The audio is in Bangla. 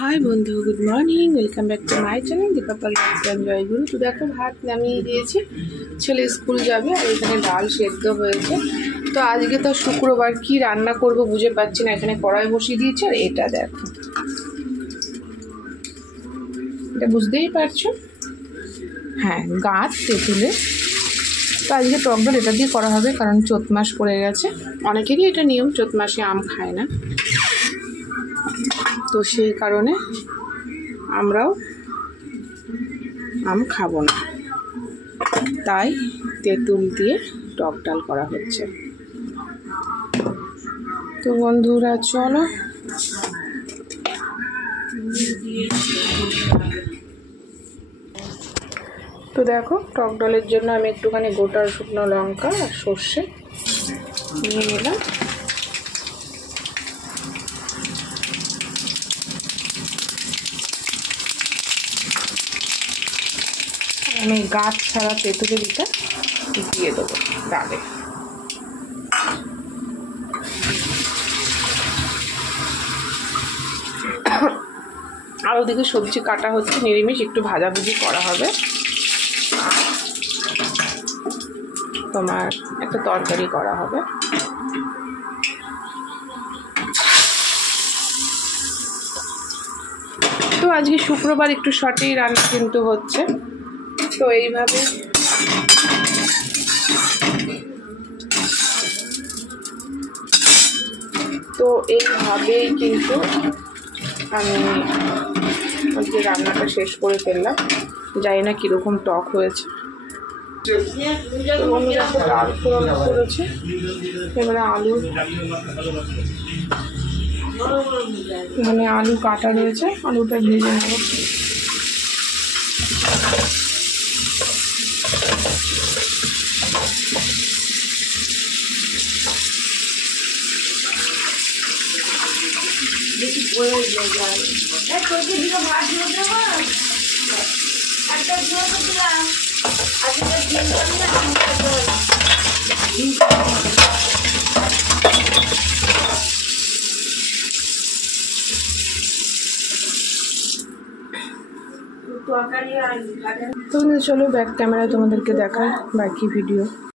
হাই বন্ধু, good morning, welcome back to my channel Dipapal Joyguru. তো দেখো, ভাত নামিয়ে দিয়েছি, ছেলে স্কুল যাবে। আর এখানে ডাল সেদ্ধ হয়েছে। তো আজকে তো শুক্রবার, কি রান্না করব বুঝে পাচ্ছি না। এখানে কড়াই বসিয়ে দিয়েছি। আর এটা দেখো, এটা বুঝতেই পারছো, হ্যাঁ, গাছ তেঁতুলে। তো আজকে টক ডাল এটা দিয়ে করা হবে, কারণ চৈত মাস পড়ে গেছে। অনেকেরই এটা নিয়ম, চৈত মাসে আম খায় না, তো সেই কারণে আমরাও আম খাবো না, তাই তেঁতুল দিয়ে টক ডাল করা হচ্ছে। তো বন্ধুরা চলো, তো দেখো, টক ডালের জন্য আমি একটুখানি গোটা শুকনো লঙ্কা আর সর্ষে নিয়ে নিলাম। আমি গাছ ছাড়া তেঁতুলের দিকে দিয়ে দেবো ডালে। আর ওদিকে সবজি কাটা হচ্ছে, নিরামিষ একটু ভাজাভুজি করা হবে। তোমার একটা তরকারি করা হবে। তো আজকে শুক্রবার, একটু শর্টেই রান্না কিন্তু হচ্ছে। তো এইভাবে এইভাবেই কিন্তু আমি আজকে রান্নাটা শেষ করে ফেললাম। জানি না কীরকম টক হয়েছে। ডাল ফোড়ন করেছে, এবারে আলু, এখানে আলু কাটা রয়েছে, আলুটা ভেজে নেব। তো চলো, ব্যাক ক্যামেরায় তোমাদেরকে দেখাই বাকি ভিডিও।